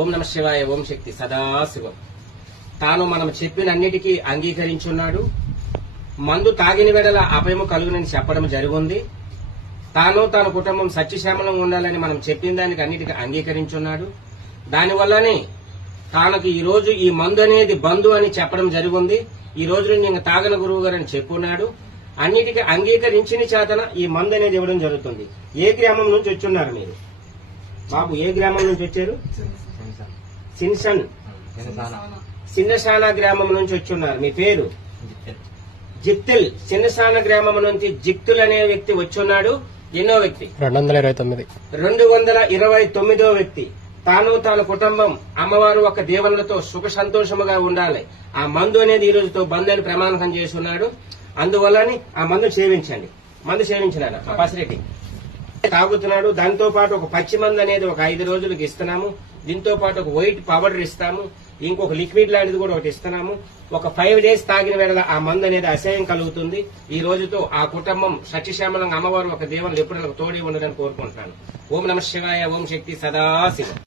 ఓం నమ శివాయ, ఓం శక్తి సదాశివం. తాను మనం చెప్పిన అన్నిటికీ అంగీకరించున్నాడు. మందు తాగిన వేళల అభయము కలుగునని చెప్పడం జరిగింది. తాను తన కుటుంబం సత్యశ్యామలం ఉండాలని మనం చెప్పిన దానికి అన్నిటికీ అంగీకరించున్నాడు. దానివల్లనే తానకు ఈ రోజు ఈ మందు అనేది బంధు అని చెప్పడం జరిగింది. ఈ రోజు నుంచి ఇంకా తాగన గురువు గారు అని చెప్పున్నాడు. అన్నిటికీ అంగీకరించిన చేతన ఈ మందు అనేది ఇవ్వడం జరుగుతుంది. ఏ గ్రామం నుంచి వచ్చున్నారు మీరు బాబు? ఏ గ్రామం నుంచి వచ్చారు? చిన్నసాన గ్రామం నుంచి వచ్చున్నారు. మీ పేరు? జిత్తిల్. చిన్నసాన గ్రామం నుంచి జిత్తుల్ అనే వ్యక్తి వచ్చున్నాడు. ఎన్నో వ్యక్తి? 229వ వ్యక్తి. తాను తన కుటుంబం అమ్మవారు ఒక దేవునులతో సుఖ సంతోషముగా ఉండాలి. ఆ మందు అనేది ఈ రోజుతో బంద్ అని ప్రమాణకం చేస్తున్నాడు. అందువల్లని ఆ మందు సేవించండి. మందు సేవించినాడు ఆ పసిరెడ్డి తాగుతున్నాడు. దాంతో పాటు ఒక పచ్చి మందు అనేది ఒక 5 రోజులకు ఇస్తున్నాము. దీంతో పాటు ఒక వైట్ పౌడర్ ఇస్తాము. ఇంకొక లిక్విడ్ లాంటిది కూడా ఒకటి ఇస్తున్నాము. ఒక 5 డేస్ తాగిన వేళ ఆ మందు అనేది అసహ్యం కలుగుతుంది. ఈ రోజుతో ఆ కుటుంబం సత్యశ్యామలంగా అమ్మవారు ఒక దేవుళ్ళు ఎప్పుడు తోడి ఉండదని కోరుకుంటున్నాను. ఓం నమ శివాయ, ఓం శక్తి సదాశివం.